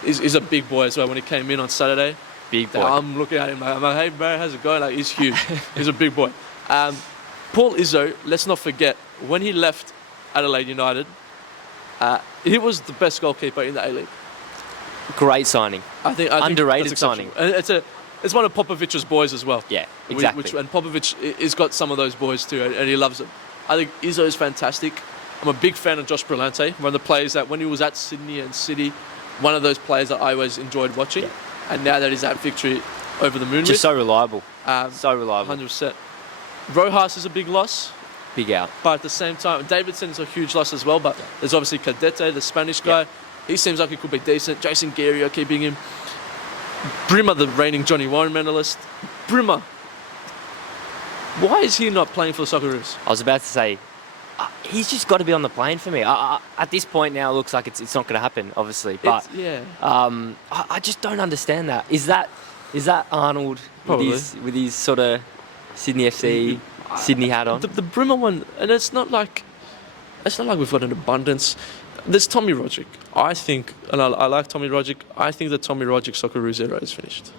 He's a big boy as well. When he came in on Saturday, big boy. I'm looking at him. I'm like, hey bro, how's it going? Like, he's huge. He's a big boy. Paul Izzo, let's not forget, when he left Adelaide United, he was the best goalkeeper in the A-League. Great signing. I think underrated signing. And it's one of Popovic's boys as well. Yeah, exactly. And Popovic has got some of those boys too, and he loves them. I think Izzo is fantastic. I'm a big fan of Josh Brillante, one of the players that when he was at Sydney and City, one of those players that I always enjoyed watching. Yeah. And now that he's at Victory, over the moon Just with. so reliable. So reliable. 100%. Rojas is a big loss, Big out. but at the same time, Davidson's a huge loss as well. But there's obviously Cadete, the Spanish guy. Yeah. He seems like he could be decent. Jason Gary, keeping him. Brimmer, the reigning Johnny Warren medalist. Brimmer. Why is he not playing for the Socceroos? I was about to say, he's just got to be on the plane for me. At this point now, it looks like it's not going to happen, obviously. But I just don't understand that. Is that Arnold with his sort of Sydney FC, Sydney hat on? The Brimmer one, and it's not like we've got an abundance. There's Tommy Roderick. I think, and I like Tommy Roderick. I think the Tommy Roderick Socceroos era is finished.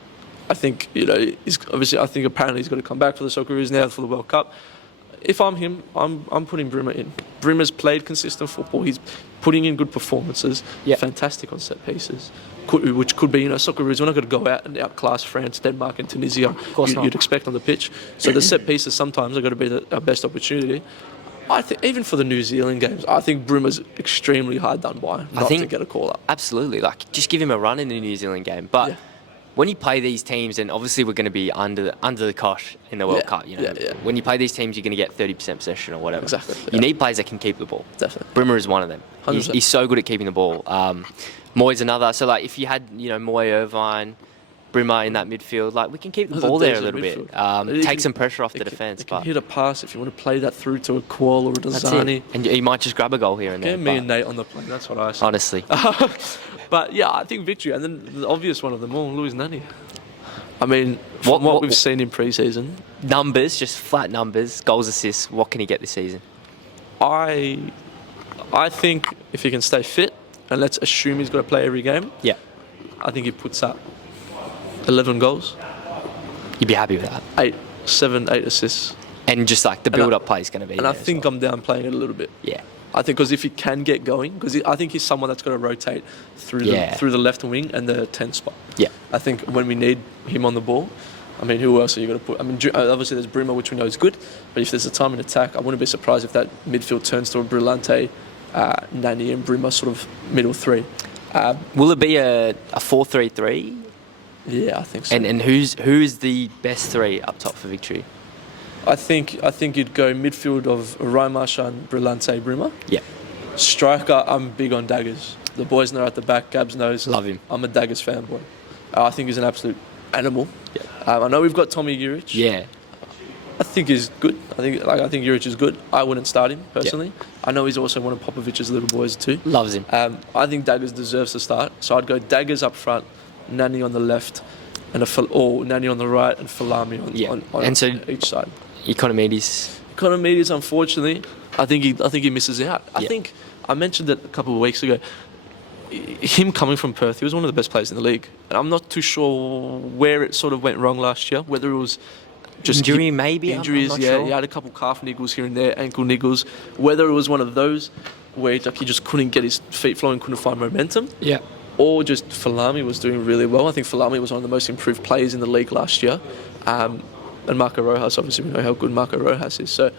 I think, he's obviously. I think apparently he's got to come back for the Socceroos now for the World Cup. If I'm him, I'm putting Brimmer in. Brimmer's played consistent football. He's putting in good performances. Yeah. Fantastic on set pieces, which could be, Socceroos. We're not going to go out and outclass France, Denmark, and Tunisia. Of course not. You'd expect on the pitch. So the set pieces sometimes are going to be our best opportunity. I think even for the New Zealand games, I think Brimmer's extremely hard done by not to get a call up. Absolutely, just give him a run in the New Zealand game. But when you play these teams, and obviously we're going to be under the cosh in the World Cup. When you play these teams, you're going to get 30% possession or whatever. Exactly. You need players that can keep the ball. Definitely. Brimmer is one of them. 100%. He's so good at keeping the ball. Moy's another. So if you had Moy, Irvine, Brimmer in that midfield, we can keep the ball there a little bit. Take some pressure off the defence. But hit a pass if you want to play that through to a Qual or a Dazani. And you might just grab a goal here and there. Get me and Nate on the plane. That's what I say. Honestly. But I think Victory, and then the obvious one of them all, Luis Nani. I mean, from what we've seen in pre-season, numbers, just flat numbers, goals, assists. What can he get this season? I think if he can stay fit, and let's assume he's got to play every game. Yeah. I think he puts up 11 goals. You'd be happy with that. 8 assists. And just the build-up play is going to be. And I think I'm downplaying it a little bit. Yeah. I think because if he can get going, because I think he's someone that's got to rotate through the left wing and the 10 spot. Yeah. I think when we need him on the ball, I mean, who else are you going to put? I mean, obviously there's Brimmer, which we know is good, but if there's a time in attack, I wouldn't be surprised if that midfield turns to a Brillante, Nani and Brimmer sort of middle three. Will it be a 4-3-3? Yeah, I think so. And who's the best three up top for Victory? I think you'd go midfield of Ryan Marshall and Brillante, Brimmer. Yeah. Striker, I'm big on Daggers. The boys know at the back. Gabs knows. Love him. I'm a Daggers fanboy. I think he's an absolute animal. Yeah. I know we've got Tommy Juric. Yeah. I think he's good. I think Juric is good. I wouldn't start him personally. Yeah. I know he's also one of Popovic's little boys too. Loves him. I think Daggers deserves to start. So I'd go Daggers up front, Nani on the left, and Nani on the right, and Falami on each side. Economides, unfortunately, I think he misses out. I think I mentioned it a couple of weeks ago. Him coming from Perth, he was one of the best players in the league, and I'm not too sure where it sort of went wrong last year. Whether it was just injuries, I'm not sure. He had a couple calf niggles here and there, ankle niggles. Whether it was one of those where he just couldn't get his feet flowing, couldn't find momentum. Yeah. Or just Falami was doing really well. I think Falami was one of the most improved players in the league last year. And Marco Rojas, obviously we know how good Marco Rojas is. So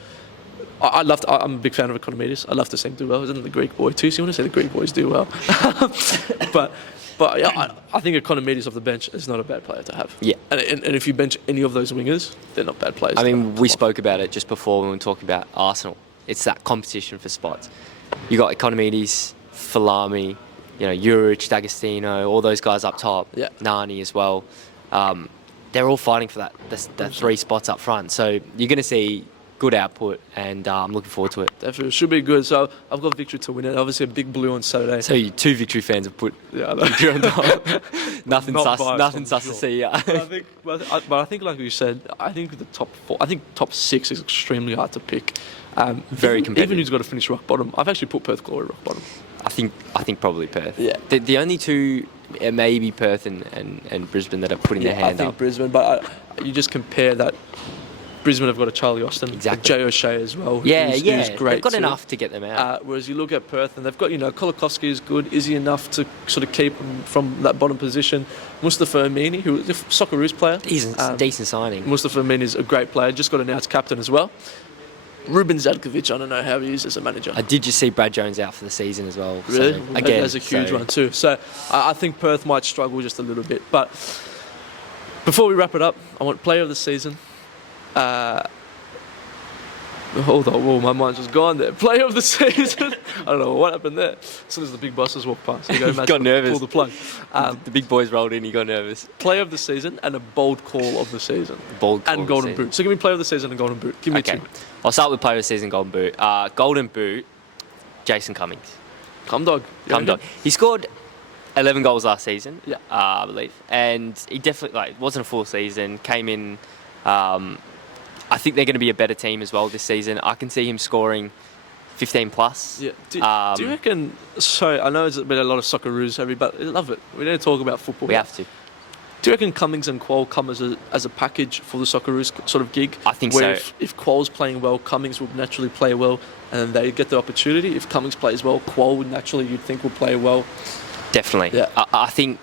I'm a big fan of Economides. I love to see him do well. Isn't the Greek boy too? So you want to say the Greek boys do well. but yeah, I think Economides off the bench is not a bad player to have. Yeah. And if you bench any of those wingers, they're not bad players. I mean, we spoke about it just before when we were talking about Arsenal. It's that competition for spots. You got Economides, Falami, Juric, D'Agostino, all those guys up top. Yeah. Nani as well. They're all fighting for that 3 spots up front. So you're going to see good output, and I'm looking forward to it. Definitely, it should be good. So I've got Victory to win it. Obviously, a big blue on Saturday. So you 2 Victory fans have put Victory on top. Nothing sus to see. Yeah. But I think, like you said, I think the top 4. I think top 6 is extremely hard to pick. Very competitive. Even who's got to finish rock bottom. I've actually put Perth Glory rock bottom. I think probably Perth. Yeah. The only 2 maybe Perth and Brisbane that are putting their hand up. I think Brisbane, but you just compare that. Brisbane have got a Charlie Austin, exactly. Jay O'Shea as well. Yeah, who's great. They've got enough to get them out. Whereas you look at Perth and they've got, Kolakowski is good. Is he enough to sort of keep him from that bottom position? Mustafa Amini, who is a Socceroos player. He's a decent signing. Mustafa Amini is a great player. Just got announced captain as well. Ruben Zadkovic, I don't know how he is as a manager. I did just see Brad Jones out for the season as well. Really? So, again, That's a huge one too. So I think Perth might struggle just a little bit. But before we wrap it up, I want player of the season. Hold on, whoa, my mind's just gone there. Player of the season. I don't know what happened there. As soon as the big bosses walked past, you go, got nervous. Pull the plug. The big boys rolled in. He got nervous. Player of the season and a bold call of the season. Bold call and of the golden season. boot. So give me player of the season and golden boot. Give me two. I'll start with player of the season, golden boot. Golden boot, Jason Cummings. Come dog. Come dog. He scored 11 goals last season, Yeah. I believe, and he definitely it wasn't a full season. Came in. I think they're going to be a better team as well this season. I can see him scoring 15 plus. Yeah. Do you reckon? So I know it's been a lot of Socceroos heavy, but I love it. We need to talk about football. We have to. Do you reckon Cummings and Quoll come as a package for the Socceroos sort of gig? I think where so. If Quoll's playing well, Cummings will naturally play well, and then they get the opportunity. If Cummings plays well, Quoll would naturally, you'd think, will play well. Definitely. Yeah. I think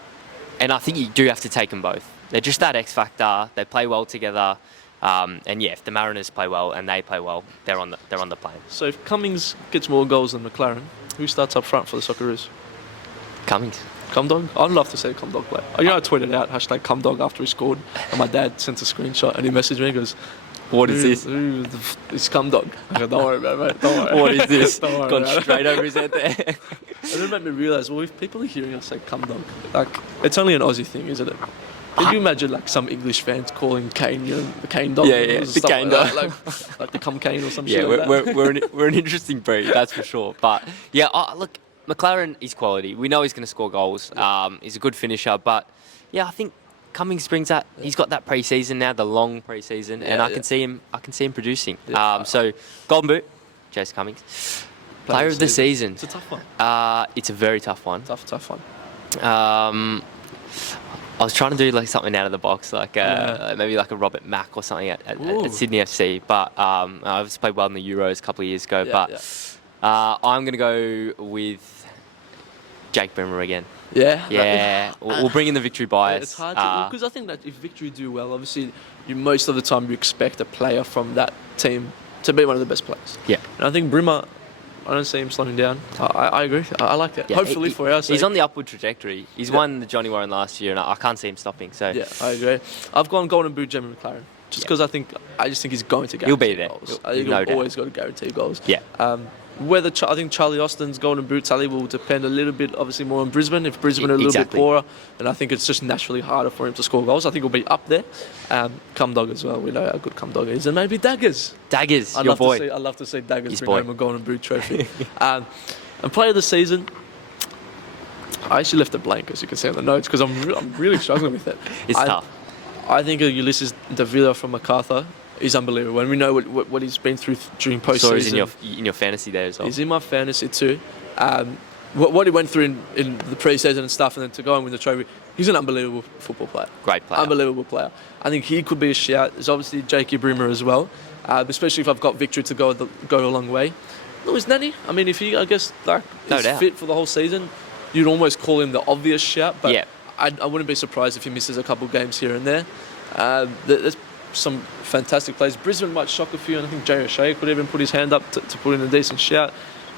you do have to take them both. They're just that X factor. They play well together. And yeah, if the Mariners play well and they play well, they're on the plane. So if Cummings gets more goals than McLaren, who starts up front for the Socceroos? Cummings. Cumdog? I'd love to see Cumdog play. I tweeted out #Cumdog after he scored, and my dad sent a screenshot and he messaged me and goes, What is this? It's Cumdog. I go, don't worry about it, mate. Don't worry. What is this? Don't worry Gone about it. straight over his head there. And it made me realise, well, if people are hearing us say Cumdog, like, it's only an Aussie thing, isn't it? Can you imagine like some English fans calling Kane, the Cane dog? Yeah, the Cane dog. Like the Cum Cane or some Yeah, shit like that. we're an interesting breed, that's for sure. But yeah, look, McLaren is quality. We know he's going to score goals. He's a good finisher, but yeah, I think Cummings brings that. He's got that pre-season now, the long pre-season, and I can see him producing. Yeah. So golden boot, Jason Cummings. Player of the season. It's a tough one. It's a very tough one. Tough one. I was trying to do like something out of the box, like maybe like a Robert Mack or something at Sydney FC. But I obviously played well in the Euros a couple of years ago. I'm going to go with Jake Brimmer again. Yeah? Yeah. We'll bring in the victory bias. It's hard because I think that if Victory do well, obviously most of the time you expect a player from that team to be one of the best players. Yeah. And I think Brimmer, I don't see him slowing down. I agree. I like it. Yeah, Hopefully for our sake. He's on the upward trajectory. He's won the Johnny Warren last year, and I can't see him stopping. So yeah, I agree. I've gone golden boot Jamie McLaren just because I just think he's going to guarantee He'll be there. goals. I think No he'll doubt. always got to guarantee goals. Yeah. I think Charlie Austin's golden boot tally will depend a little bit, obviously, more on Brisbane. If Brisbane are a little bit poorer, then I think it's just naturally harder for him to score goals. I think he'll be up there. Cumdog as well. We know how good Cumdog is. And maybe Daggers. Daggers, I'd your boy. love to see Daggers His bring boy. home a golden boot trophy. And player of the season, I actually left it blank, as you can see on the notes, because I'm really struggling with it. It's tough. I think Ulysses Davila from MacArthur is unbelievable, and we know what he's been through during post-season. So he's in your fantasy there as well. He's in my fantasy too. What he went through in the pre-season and stuff, and then to go and win the trophy, he's an unbelievable football player. Great player. Unbelievable player. I think he could be a shout. There's obviously Jakey Brimmer as well, especially if I've got Victory to go a long way. Lewis Nanny, I mean, if he, I guess, is fit for the whole season, you'd almost call him the obvious shout, but yeah. I wouldn't be surprised if he misses a couple of games here and there. There's some fantastic players. Brisbane might shock a few, and I think Jay O'Shea could even put his hand up to put in a decent shout.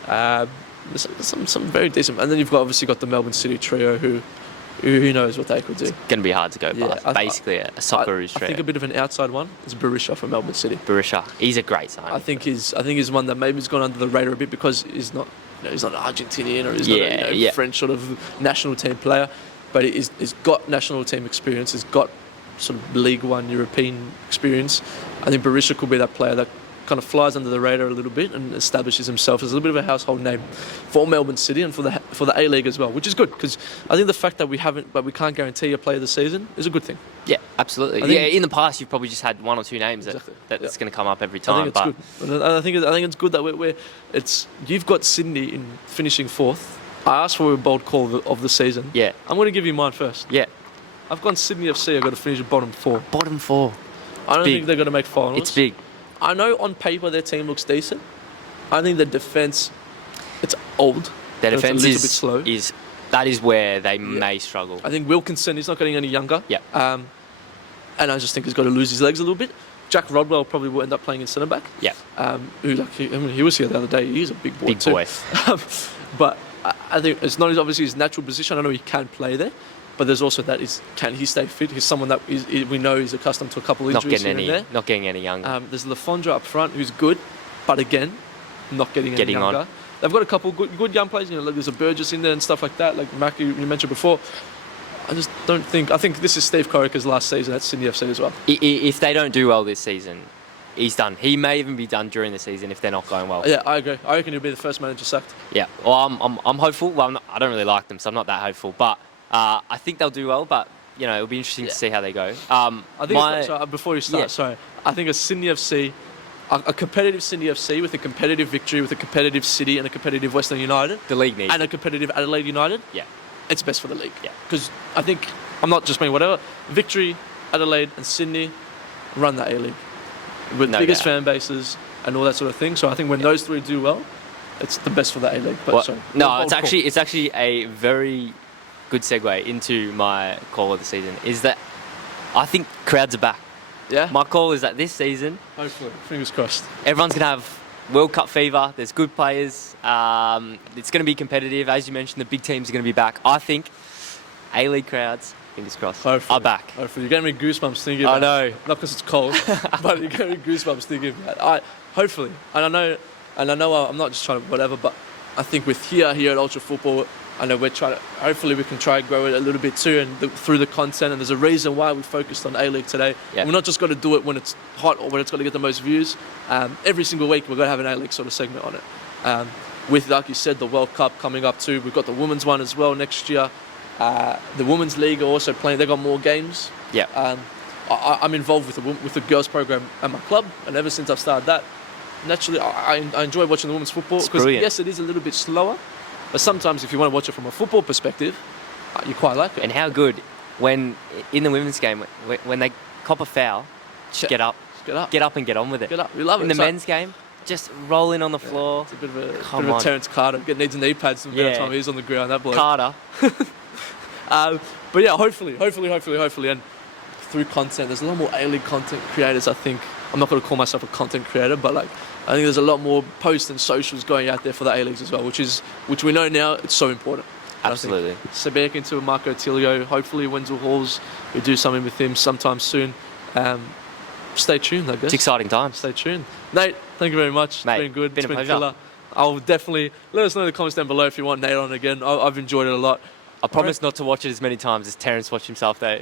There's some very decent, and then you've obviously got the Melbourne City trio who knows what they could do. It's going to be hard to go past. Basically, a Socceroos trio. I think a bit of an outside one is Barisha from Melbourne City. Barisha, he's a great signing. I think he's one that maybe has gone under the radar a bit because he's not Argentinian or he's not a French sort of national team player, but he's got national team experience. He's got sort of League One European experience. I think Barisha could be that player that kind of flies under the radar a little bit and establishes himself as a little bit of a household name for Melbourne City and for the A League as well, which is good because I think the fact that we can't guarantee a player of the season is a good thing. Yeah, absolutely. In the past you've probably just had one or two names that's going to come up every time. I think it's good. I think it's good that you've got Sydney in finishing fourth. I asked for a bold call of the season. Yeah. I'm going to give you mine first. Yeah. I've gone Sydney FC. I've got to finish at bottom four. Bottom four. I don't think they're going to make finals. It's big. I know on paper their team looks decent. I think the defence, it's old. Their defence is a little bit slow. That is where they may struggle. I think Wilkinson is not getting any younger. Yeah. And I just think he's got to lose his legs a little bit. Jack Rodwell probably will end up playing in centre back. Yeah. He was here the other day. He's a big boy Big too. boy. But I think it's not obviously his natural position. I know he can play there, but there's also that can he stay fit? He's someone that we know is accustomed to a couple of injuries here and there. Not getting any younger. There's Lafondra up front who's good, but again, not getting any younger. On. They've got a couple good young players. Like there's a Burgess in there and stuff like that. Like Mac, you mentioned before. I just don't think. I think this is Steve Corica's last season at Sydney FC as well. If they don't do well this season, he's done. He may even be done during the season if they're not going well. Yeah, I agree. I reckon he'll be the first manager sacked. Yeah. Well, I'm hopeful. Well, I don't really like them, so I'm not that hopeful. But I think they'll do well. But it'll be interesting to see how they go. I think before you start, I think a Sydney FC, a competitive Sydney FC with a competitive Victory, with a competitive City and a competitive Western United, the league needs, and a competitive Adelaide United. Yeah. It's best for the league. Yeah. Because I think, I'm not just being whatever, Victory, Adelaide and Sydney run the A-League with biggest fan bases and all that sort of thing. So I think when those three do well, it's the best for the A-League. It's actually a very good segue into my call of the season, is that I think crowds are back. Yeah? My call is that this season, hopefully, fingers crossed, everyone's going to have World Cup fever. There's good players. It's going to be competitive. As you mentioned, the big teams are going to be back. I think A-League crowds, fingers crossed, are back. Hopefully. You're getting me goosebumps thinking about it. I know. Not because it's cold, but you're getting me goosebumps thinking about it. Hopefully. And I know I'm not just trying to whatever, but I think with here at Ultra Football, I know we're trying to, hopefully we can try and grow it a little bit too, and through the content, and there's a reason why we focused on A-League today. Yeah. We're not just going to do it when it's hot or when it's going to get the most views. Every single week we're going to have an A-League sort of segment on it. With, like you said, the World Cup coming up too. We've got the women's one as well next year. The Women's League are also playing. They've got more games. Yeah. I'm involved with the girls program at my club, and ever since I've started that, naturally I enjoy watching the women's football, because yes, it is a little bit slower, but sometimes if you want to watch it from a football perspective, you quite like it. And how good when in the women's game when they cop a foul, just get up and get on with it. Get up, we love it. In the men's game, just rolling on the floor. It's a bit of a Terence Carter. Needs knee pads the amount of time he's on the ground. That bloke. Carter. But yeah, hopefully, and through content, there's a lot more A-League content creators. I think I'm not going to call myself a content creator, but I think there's a lot more posts and socials going out there for the A-Leagues as well, which we know now it's so important. Absolutely. Sebek into Marco Tilio. Hopefully, Wenzel Halls, we do something with him sometime soon. Stay tuned, I guess. It's exciting times. Stay tuned. Nate, thank you very much. Mate, it's been good. Been it's a been pleasure. killer. I'll definitely let us know in the comments down below if you want Nate on again. I've enjoyed it a lot. I promise not to watch it as many times as Terence watched himself though.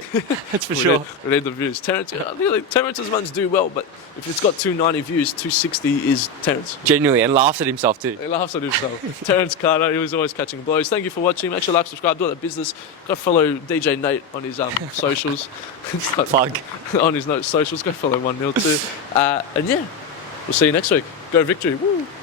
That's for sure. We need the views. Terence's runs do well, but if it's got 290 views, 260 is Terence. Genuinely, and laughs at himself too. He laughs at himself. Terence Carter, he was always catching blows. Thank you for watching. Make sure to like, subscribe, do all that business. Go follow DJ Nate on his socials. Plug. On his socials. Go follow 1-0 too. And yeah, we'll see you next week. Go Victory. Woo.